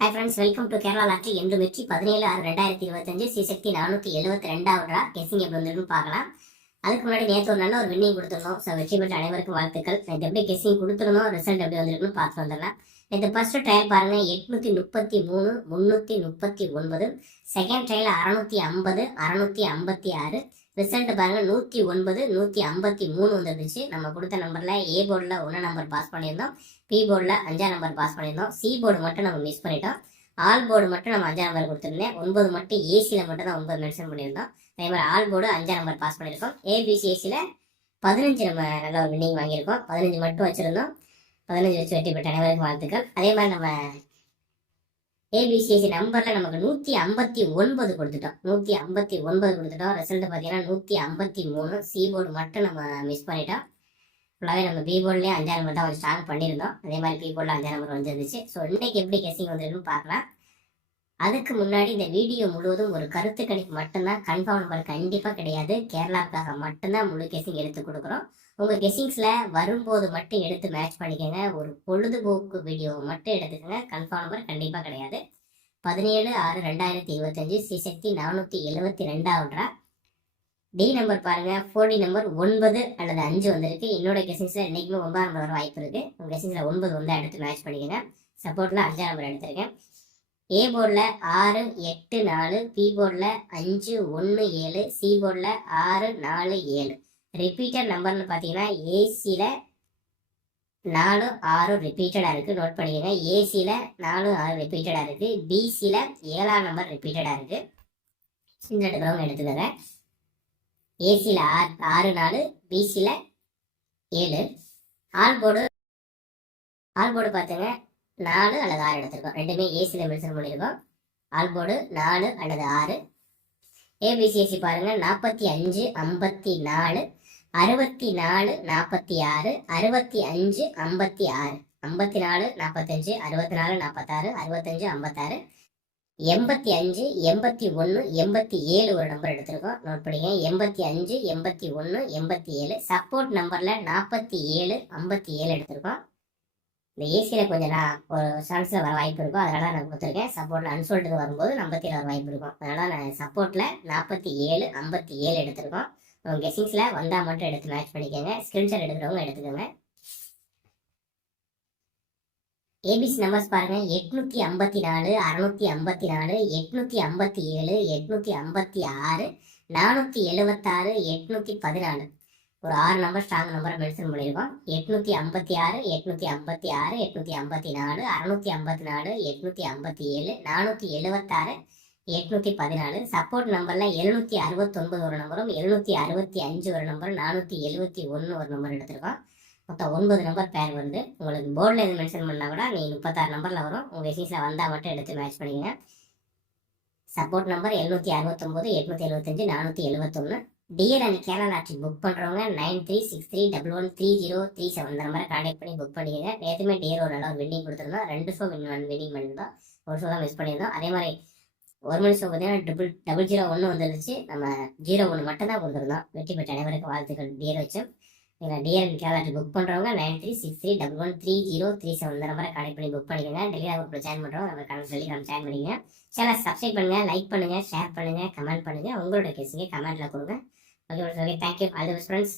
Hi friends, welcome to Kerala lottery. என்று வெற்றி 17/6/2025 Srisakthi 472 guessing எப்படி வந்துருக்குன்னு பார்க்கலாம். அதுக்கு முன்னாடி நேற்று ஒரு நல்ல ஒரு வின்னிங் கொடுத்துருந்தோம். ஸோ வெற்றி பெற்ற அனைவருக்கும் வாழ்த்துக்கள். நேற்று எப்படி கெஸிங் கொடுத்துருந்தோம், ரிசல்ட் எப்படி வந்திருக்குன்னு பார்த்து வந்துடலாம். நேற்று ஃபர்ஸ்ட் ட்ரையல் பாருங்க 833 339, செகண்ட் ட்ரையல் 650 656, ரிசல்ட் பாருங்க 109 153 வந்துருந்துச்சு. நம்ம கொடுத்த நம்பர்ல ஏ போர்டில் 1 நம்பர் பாஸ் பண்ணியிருந்தோம், பி போர்டில் 5 நம்பர் பாஸ் பண்ணியிருந்தோம், சி போர்டு மட்டும் நம்ம மிஸ் பண்ணிட்டோம், ஆல் போர்டு மட்டும் நம்ம 5 நம்பர் கொடுத்துருந்தேன். 9 மட்டும் ஏசியில் மட்டும் தான் 9 மென்ஷன் பண்ணியிருந்தோம். அதே மாதிரி ஆல் போர்டு 5 நம்பர் பாஸ் பண்ணியிருக்கோம். ஏபிசி ஏசியில் 15 நம்ம நல்ல ஒரு வின்னிங் வாங்கியிருக்கோம். 15 மட்டும் வச்சுருந்தோம். 15 வச்சு வெற்றி பெற்ற அனைவருக்கும் வாழ்த்துக்கள். அதே மாதிரி நம்ம ஏபிசிஎஸ்சி நம்பர்ல நமக்கு 159 கொடுத்துட்டோம். 159 கொடுத்துட்டோம். ரிசல்ட் பார்த்தீங்கன்னா 153. சி போர்டு மட்டும் நம்ம மிஸ் பண்ணிட்டோம். ஃபுல்லாகவே நம்ம பி போர்ட்லேயே 5 நம்பர் தான் கொஞ்சம் ஸ்ட்ராங் பண்ணியிருந்தோம். அதே மாதிரி பி போர்டில் 5 நம்பர் வந்துருந்துச்சு. ஸோ இன்னைக்கு எப்படி கெஸிங் வந்துருக்குன்னு பார்க்கலாம். அதுக்கு முன்னாடி இந்த வீடியோ முழுவதும் ஒரு கருத்து கணிப்பு மட்டும்தான், கன்ஃபார்ம் நம்பர் கண்டிப்பாக கிடையாது. கேரளாவுக்காக மட்டும்தான் முழு கெஸிங் எடுத்து கொடுக்குறோம். உங்கள் கெஸிங்ஸில் வரும்போது மட்டும் எடுத்து மேட்ச் பண்ணிக்கோங்க. ஒரு பொழுதுபோக்கு வீடியோ மட்டும் எடுத்துக்கோங்க. கன்ஃபார்ம் நம்பர் கண்டிப்பாக கிடையாது. 17/6/2025 ஸ்ரீசக்தி 472 டி நம்பர் பாருங்க. 4டி நம்பர் 9 அல்லது 5 வந்திருக்கு. என்னோட கெஸிங்ஸில் இன்னைக்குமே 9 நம்பர் வர வாய்ப்பு இருக்குது. உங்கள் கெஸிங்ஸில் 9 வந்து எடுத்து மேட்ச் பண்ணிக்கோங்க. சப்போர்ட்டில் 5 நம்பர் எடுத்திருக்கேன். ஏ போர்டில் 6 8 4, பி போர்டில் 5 1 7, சி போர்டில் 6 4 7. ரிப்பீட்டட் நம்பர்னு பார்த்தீங்கன்னா ஏசியில் 4 6 ரிப்பீட்டடாக இருக்குது. நோட் பண்ணிக்கோங்க. ஏசியில் 4 6 ரிப்பீட்டடாக இருக்குது. பிசியில் 7ஆம் நம்பர் ரிப்பீட்டடாக இருக்குது. சின்ன எடுக்கிறவங்க எடுத்துக்கோங்க. ஏசியில் 6 4, பிசியில் 7. ஆல் போர்டு பார்த்துங்க 4 அல்லது 6 எடுத்திருக்கோம். ரெண்டுமே ஏசியில் மென்ஷன் பண்ணியிருக்கோம். ஆல் போர்டு 4 அல்லது 6. ஏபிசிஎஸ்சி பாருங்க 45 54, 64 46, 65 56, 54 45, 64 46, 65 56, 85 81 87 ஒரு நம்பர் எடுத்திருக்கோம். நோட் பண்ணிங்க. 85 81 87. சப்போர்ட் நம்பர்ல 47 57 எடுத்திருக்கோம். இந்த ஏசியில் கொஞ்சம் ஒரு சான்ஸில் வர வாய்ப்பு இருக்கும். அதனால நான் கொடுத்துருக்கேன். சப்போர்ட்டில் அன்சோல்டு வரும்போது 57 வர வாய்ப்பு இருக்கும். அதனால நான் சப்போர்ட்டில் 47 57 எடுத்திருக்கோம். உங்கள் கெஸிங்ஸில் வந்தால் மட்டும் எடுத்து மேட்ச் பண்ணிக்கோங்க. ஸ்கிரீன்ஷாட் எடுக்கிறவங்க எடுத்துக்கோங்க. ஏபிசி நம்பர்ஸ் பாருங்க 854 654, 857 856, 476 814. ஒரு 6 நம்பர் ஸ்ட்ராங் நம்பரை மென்ஷன் பண்ணியிருக்கோம். 856 856 854, 654 857, 476 814. சப்போர்ட் நம்பர்ல 769 ஒரு நம்பரும், 765 ஒரு நம்பர், 471 ஒரு நம்பர் எடுத்திருக்கோம். மொத்தம் 9 நம்பர் பேர் வருது. உங்களுக்கு போர்டில் எது மென்ஷன் பண்ணால் கூட நீ 36 நம்பரில் வரும். உங்கள் சீஸில் வந்தால் மட்டும் எடுத்து மேட்ச் பண்ணிக்கங்க. Support number 769 875 471. DL and Kerala lottery book பண்ணுறவங்க 9363113037 இந்த நம்பரை கான்டாக்ட் பண்ணி புக் பண்ணிக்கங்க. நேற்றுமே டிஎல் ஒரு நல்ல ஒரு வின்னிங் கொடுத்துருந்தோம். 2 ஷோ வின்னிங் பண்ணியிருந்தோம். ஒரு ஷோ தான் மிஸ் பண்ணியிருந்தோம். அதே மாதிரி ஒரு மணி ஷோ பார்த்தீங்கன்னா 001 வந்துருந்துச்சு. நம்ம 01 மட்டும் தான் கொடுத்துருந்தோம். வெற்றி பெற்ற அனைவருக்கு வாழ்த்துக்கள். டிஎல் வச்சோம். டிஎல் கேரளா லாட்ரி புக் பண்ணுறவங்க 9363113037 இந்த நம்பரை கான்டாக்ட் பண்ணி புக் பண்ணிக்கோங்க. டெலிகிராம் குரூப்பில் ஜாயின் பண்ணுறவங்க நம்ம டெலிகிராம் ஜாயின் பண்ணிக்கங்க. சேனல் சப்ஸ்கிரைப் பண்ணுங்கள், லைக் பண்ணுங்கள், ஷேர் பண்ணுங்கள், கமெண்ட் பண்ணுங்கள். உங்களோட கேஸுங்க கமெண்ட்டில் கொடுங்க. Okay, thank you. All the best friends.